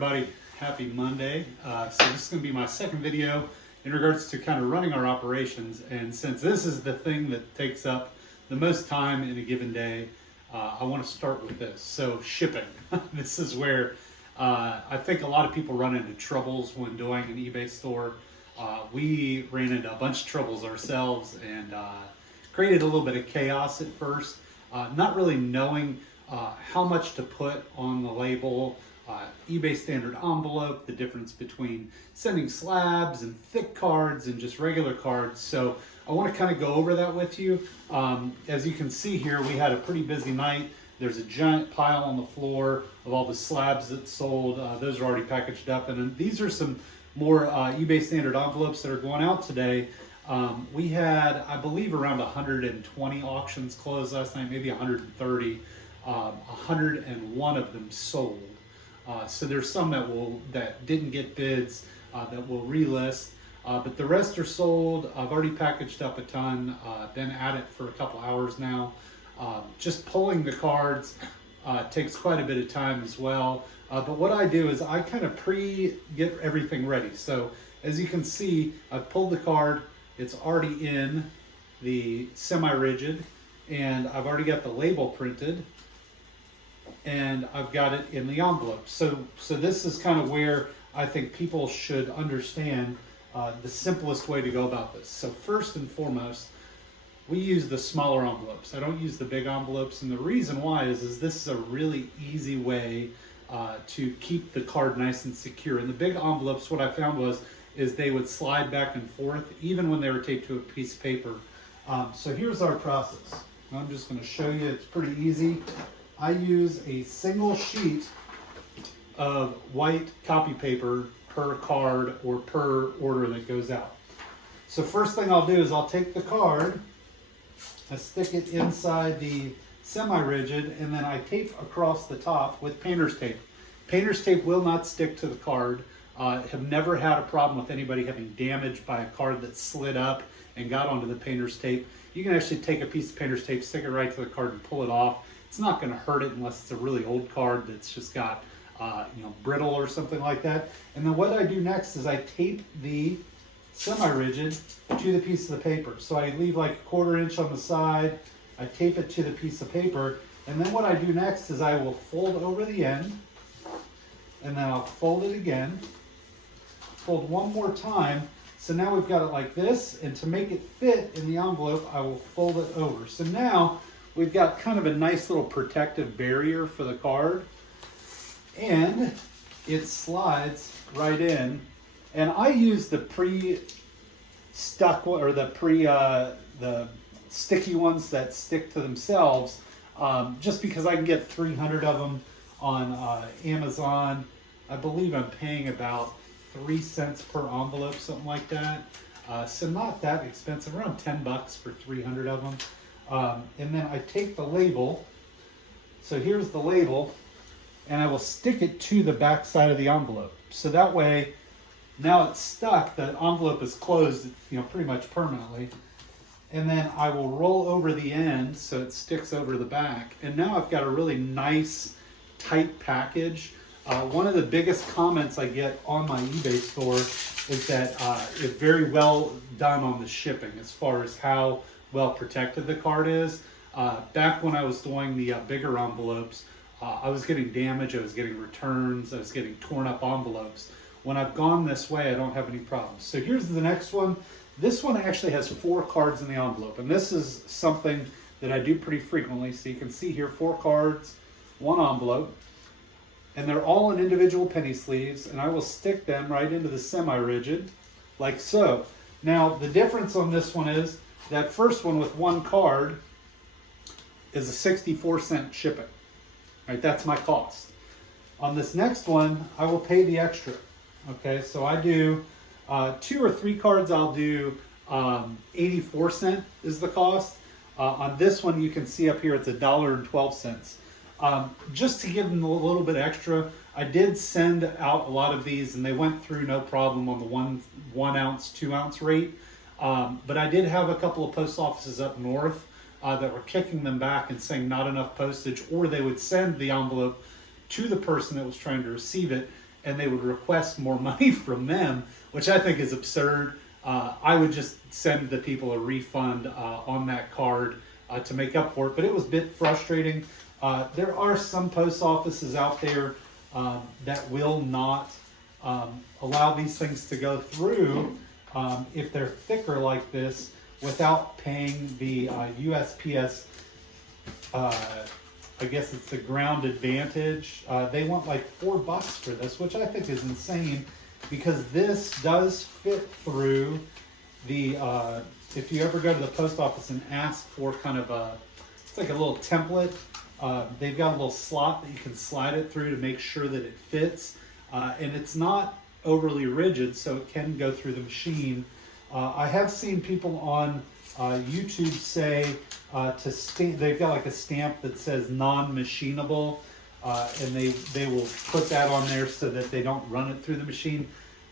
Everybody, happy Monday. So this is going to be my second video in regards to kind of running our operations, and since this is the thing that takes up the most time in a given day, I want to start with this. So shipping. This is where I think a lot of people run into troubles when doing an eBay store. We ran into a bunch of troubles ourselves and created a little bit of chaos at first, not really knowing how much to put on the label, eBay standard envelope, the difference between sending slabs and thick cards and just regular cards. So I want to kind of go over that with you. As you can see here, we had a pretty busy night. There's a giant pile on the floor of all the slabs that sold. Those are already packaged up. And then these are some more eBay standard envelopes that are going out today. We had, I believe, around 120 auctions closed last night, maybe 130. 101 of them sold. So there's some that didn't get bids that will relist, but the rest are sold. I've already packaged up a ton, been at it for a couple hours now. Just pulling the cards takes quite a bit of time as well. But what I do is I kind of get everything ready. So as you can see, I've pulled the card. It's already in the semi-rigid, and I've already got the label printed, and I've got it in the envelope. So this is kind of where I think people should understand the simplest way to go about this. So first and foremost, we use the smaller envelopes. I don't use the big envelopes, and the reason why is this is a really easy way to keep the card nice and secure. And the big envelopes, what I found is they would slide back and forth even when they were taped to a piece of paper. So here's our process. I'm just going to show you. It's pretty easy. I use a single sheet of white copy paper per card or per order that goes out. So first thing I'll do is I'll take the card, I stick it inside the semi-rigid, and then I tape across the top with painter's tape. Painter's tape will not stick to the card. Have never had a problem with anybody having damage by a card that slid up and got onto the painter's tape. You can actually take a piece of painter's tape, stick it right to the card and pull it off. It's not going to hurt it unless it's a really old card that's just got brittle or something like that. And then what I do next is I tape the semi-rigid to the piece of the paper. So I leave like a 1/4 inch on the side, I tape it to the piece of paper, and then what I do next is I will fold over the end, and then I'll fold it again, fold one more time. So now we've got it like this, and to make it fit in the envelope, I will fold it over. So now we've got kind of a nice little protective barrier for the card, and it slides right in. And I use the pre-stuck or the sticky ones that stick to themselves, just because I can get 300 of them on Amazon. I believe I'm paying about 3 cents per envelope, something like that. So not that expensive, around 10 bucks for 300 of them. And then I take the label, so here's the label, and I will stick it to the back side of the envelope. So that way, now it's stuck, the envelope is closed, pretty much permanently. And then I will roll over the end so it sticks over the back. And now I've got a really nice, tight package. One of the biggest comments I get on my eBay store is that it's very well done on the shipping as far as how well protected the card is. Back when I was doing the bigger envelopes, I was getting damage, I was getting returns, I was getting torn up envelopes. When I've gone this way, I don't have any problems. So here's the next one. This one actually has 4 cards in the envelope, and this is something that I do pretty frequently. So you can see here, 4 cards, 1 envelope, and they're all in individual penny sleeves, and I will stick them right into the semi-rigid, like so. Now, the difference on this one is that first one with 1 card is a 64-cent shipping. Right, that's my cost. On this next one, I will pay the extra. Okay, so I do 2 or 3 cards, I'll do 84 cents is the cost. On this one, you can see up here, it's $1.12. Just to give them a little bit extra, I did send out a lot of these, and they went through no problem on the 1 ounce, 2 ounce rate. But I did have a couple of post offices up north that were kicking them back and saying not enough postage, or they would send the envelope to the person that was trying to receive it, and they would request more money from them, which I think is absurd. I would just send the people a refund on that card to make up for it, but it was a bit frustrating. There are some post offices out there that will not allow these things to go through if they're thicker like this without paying the USPS, I guess it's the ground advantage. They want like $4 for this, which I think is insane, because this does fit through the, if you ever go to the post office and ask for kind of it's like a little template, they've got a little slot that you can slide it through to make sure that it fits, and it's not overly rigid, so it can go through the machine. I have seen people on YouTube say they've got like a stamp that says non-machinable, and they will put that on there so that they don't run it through the machine.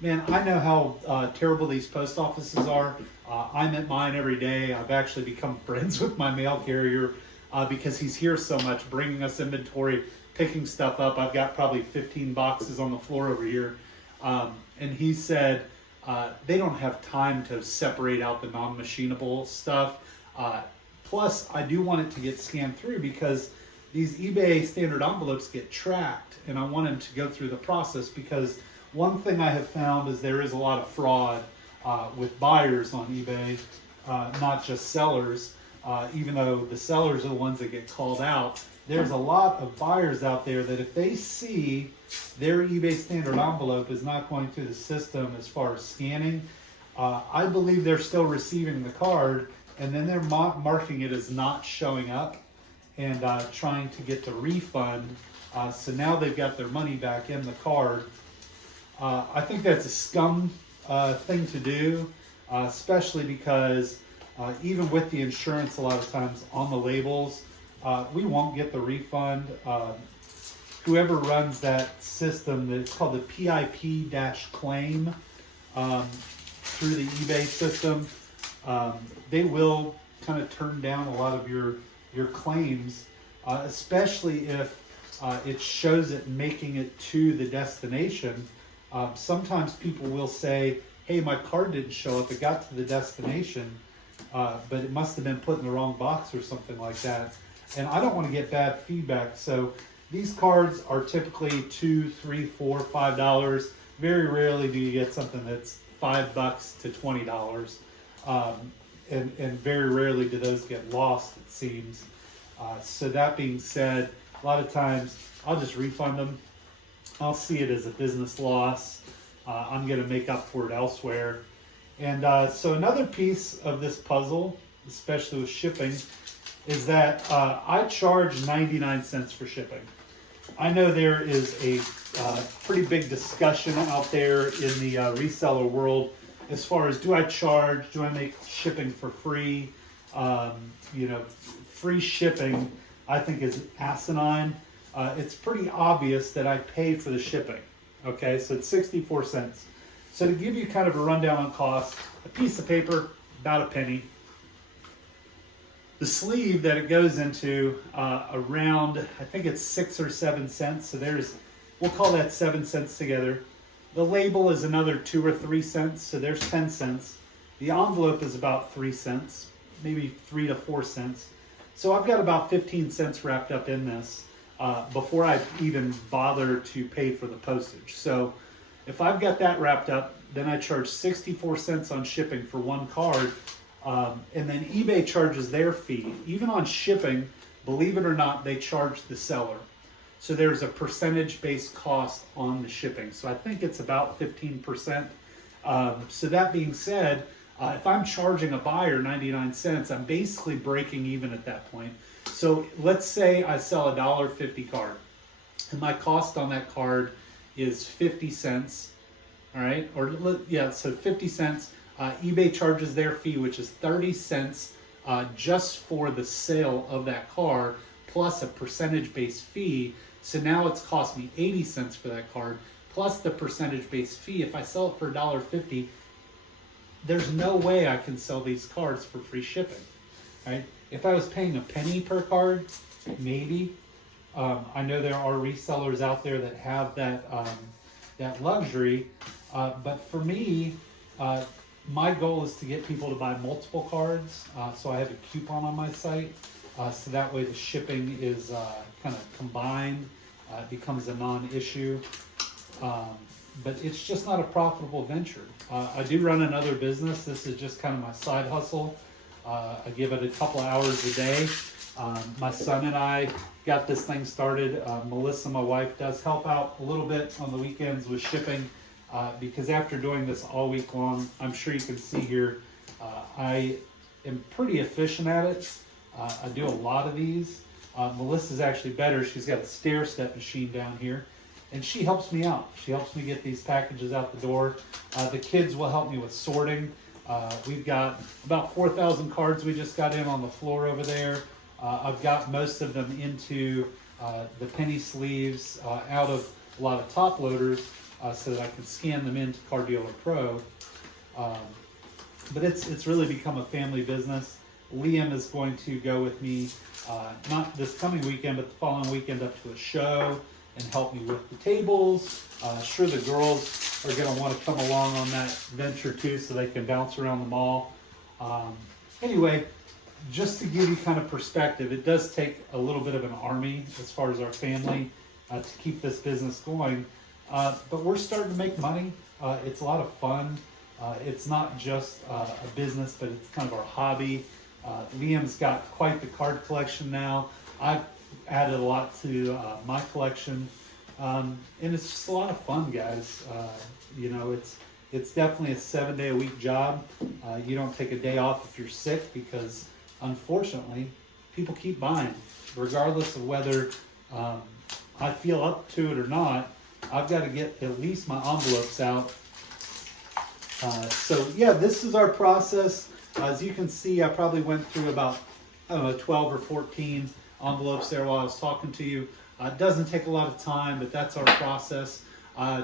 Man, I know how terrible these post offices are. I'm at mine every day. I've actually become friends with my mail carrier because he's here so much, bringing us inventory, picking stuff up. I've got probably 15 boxes on the floor over here. And he said they don't have time to separate out the non-machinable stuff. Plus, I do want it to get scanned through because these eBay standard envelopes get tracked, and I want them to go through the process, because one thing I have found is there is a lot of fraud with buyers on eBay, not just sellers. Even though the sellers are the ones that get called out, there's a lot of buyers out there that if they see their eBay standard envelope is not going through the system as far as scanning, I believe they're still receiving the card, and then they're marking it as not showing up and trying to get the refund. So now they've got their money back in the card. I think that's a scum thing to do, especially because even with the insurance, a lot of times on the labels, we won't get the refund. Whoever runs that system, it's called the PIP-claim through the eBay system, they will kind of turn down a lot of your claims, especially if it shows it making it to the destination. Sometimes people will say, hey, my card didn't show up, it got to the destination, but it must have been put in the wrong box or something like that. And I don't want to get bad feedback. So these cards are typically $2, $3, $4, $5. Very rarely do you get something that's $5 to $20. And very rarely do those get lost, it seems. So that being said, a lot of times I'll just refund them. I'll see it as a business loss. I'm going to make up for it elsewhere. And so another piece of this puzzle, especially with shipping, is that I charge 99 cents for shipping. I know there is a pretty big discussion out there in the reseller world as far as, do I make shipping for free? Free shipping I think is asinine. It's pretty obvious that I pay for the shipping. Okay, so it's 64 cents. So to give you kind of a rundown on cost, a piece of paper, about a penny. The sleeve that it goes into, around, I think it's 6 or 7 cents. So we'll call that 7 cents together. The label is another 2 or 3 cents, so there's 10 cents. The envelope is about 3 cents, maybe 3 to 4 cents. So I've got about 15 cents wrapped up in this before I even bother to pay for the postage. So if I've got that wrapped up, then I charge 64 cents on shipping for one card. And then eBay charges their fee. Even on shipping, believe it or not, they charge the seller. So there's a percentage-based cost on the shipping. So I think it's about 15%. So that being said, if I'm charging a buyer 99 cents, I'm basically breaking even at that point. So let's say I sell a $1.50 card, and my cost on that card is 50 cents. All right, so 50 cents. eBay charges their fee, which is 30 cents just for the sale of that car, plus a percentage-based fee. So now it's cost me 80 cents for that card, plus the percentage-based fee. If I sell it for $1.50, there's no way I can sell these cards for free shipping. Right? If I was paying a penny per card, maybe. I know there are resellers out there that have that that luxury. But for me, my goal is to get people to buy multiple cards. So I have a coupon on my site. So that way the shipping is kind of combined. It becomes a non-issue. But it's just not a profitable venture. I do run another business. This is just kind of my side hustle. I give it a couple hours a day. My son and I got this thing started. Melissa, my wife, does help out a little bit on the weekends with shipping because after doing this all week long, I'm sure you can see here, I am pretty efficient at it. I do a lot of these. Melissa's actually better. She's got a stair step machine down here. And she helps me out. She helps me get these packages out the door. The kids will help me with sorting. We've got about 4,000 cards we just got in on the floor over there. I've got most of them into the penny sleeves out of a lot of top loaders so that I can scan them into Car Dealer Pro. But it's really become a family business. Liam is going to go with me, not this coming weekend, but the following weekend up to a show and help me with the tables. Sure, the girls are going to want to come along on that venture too so they can bounce around the mall. Anyway, just to give you kind of perspective, it does take a little bit of an army as far as our family to keep this business going. But we're starting to make money. It's a lot of fun. It's not just a business, but it's kind of our hobby. Liam's got quite the card collection now. I've added a lot to my collection, and it's just a lot of fun, guys. You know, it's definitely a 7-day-a-week job. You don't take a day off if you're sick because, unfortunately, people keep buying, regardless of whether I feel up to it or not. I've got to get at least my envelopes out. So yeah, this is our process. As you can see, I probably went through about, I don't know, 12 or 14 envelopes there while I was talking to you. It doesn't take a lot of time, but that's our process.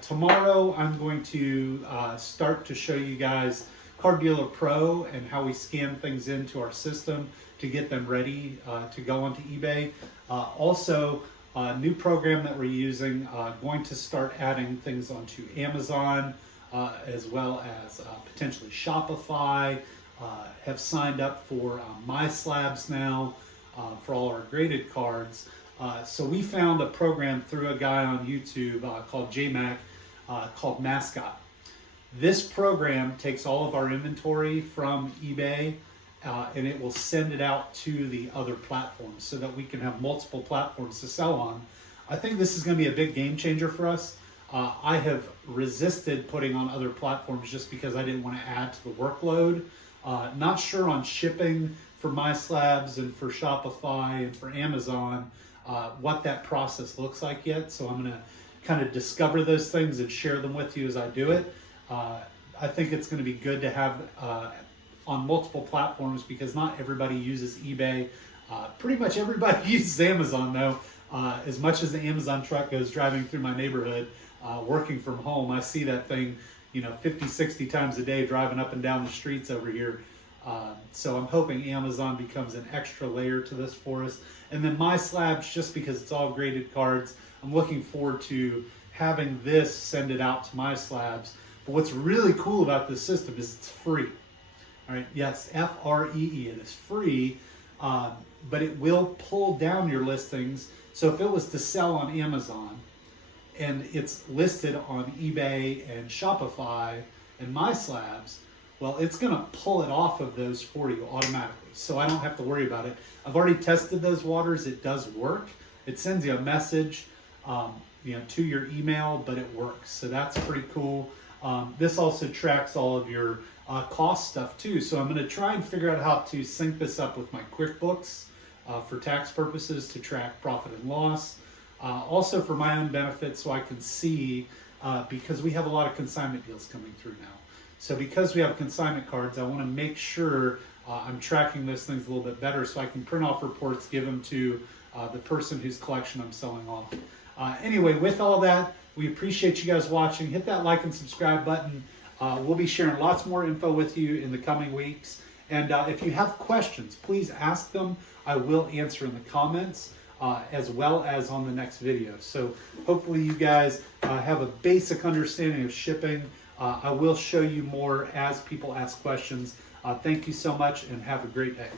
Tomorrow I'm going to start to show you guys Car Dealer Pro and how we scan things into our system to get them ready to go onto eBay. Also, a new program that we're using, going to start adding things onto Amazon as well as potentially Shopify. Have signed up for My Slabs now for all our graded cards. So we found a program through a guy on YouTube called JMac called Mascot. This program takes all of our inventory from eBay and it will send it out to the other platforms so that we can have multiple platforms to sell on. I think this is going to be a big game changer for us. I have resisted putting on other platforms just because I didn't want to add to the workload. Not sure on shipping for My Slabs and for Shopify and for Amazon what that process looks like yet. So I'm going to kind of discover those things and share them with you as I do it. I think it's going to be good to have on multiple platforms because not everybody uses eBay. Pretty much everybody uses Amazon though. As much as the Amazon truck goes driving through my neighborhood, working from home, I see that thing, 50, 60 times a day driving up and down the streets over here. So I'm hoping Amazon becomes an extra layer to this for us. And then My Slabs, just because it's all graded cards, I'm looking forward to having this send it out to My Slabs. But what's really cool about this system is it's free. All right, yes, F-R-E-E, it is free, but it will pull down your listings. So if it was to sell on Amazon and it's listed on eBay and Shopify and My Slabs, well, it's going to pull it off of those for you automatically. So I don't have to worry about it. I've already tested those waters. It does work. It sends you a message, to your email, but it works. So that's pretty cool. This also tracks all of your cost stuff too. So I'm going to try and figure out how to sync this up with my QuickBooks for tax purposes to track profit and loss. Also for my own benefit so I can see, because we have a lot of consignment deals coming through now. So because we have consignment cards, I want to make sure I'm tracking those things a little bit better so I can print off reports, give them to the person whose collection I'm selling off. Anyway, with all that, we appreciate you guys watching. Hit that like and subscribe button. We'll be sharing lots more info with you in the coming weeks. And if you have questions, please ask them. I will answer in the comments. as well as on the next video. So hopefully you guys have a basic understanding of shipping. I will show you more as people ask questions. Thank you so much and have a great day.